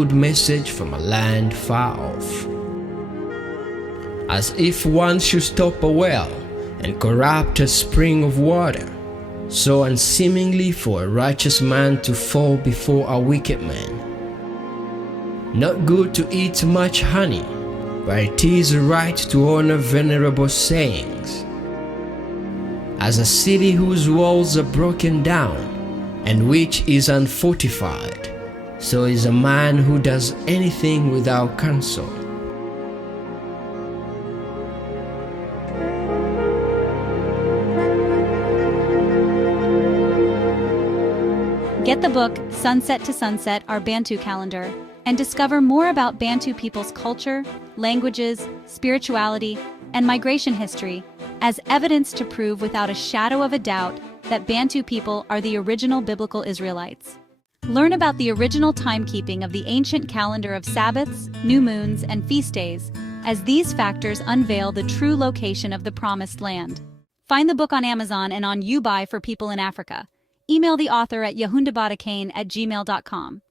good message from a land far off. As if one should stop a well and corrupt a spring of water, so unseemingly for a righteous man to fall before a wicked man. Not good to eat much honey, but it is right to honor venerable sayings. As a city whose walls are broken down, and which is unfortified, so is a man who does anything without counsel. Get the book Sunset to Sunset, Our Bantu Calendar, and discover more about Bantu people's culture, languages, spirituality, and migration history as evidence to prove without a shadow of a doubt that Bantu people are the original biblical Israelites. Learn about the original timekeeping of the ancient calendar of Sabbaths, new moons, and feast days, as these factors unveil the true location of the Promised Land. Find the book on Amazon and on YouBuy for people in Africa. Email the author at yahundabadakane@gmail.com.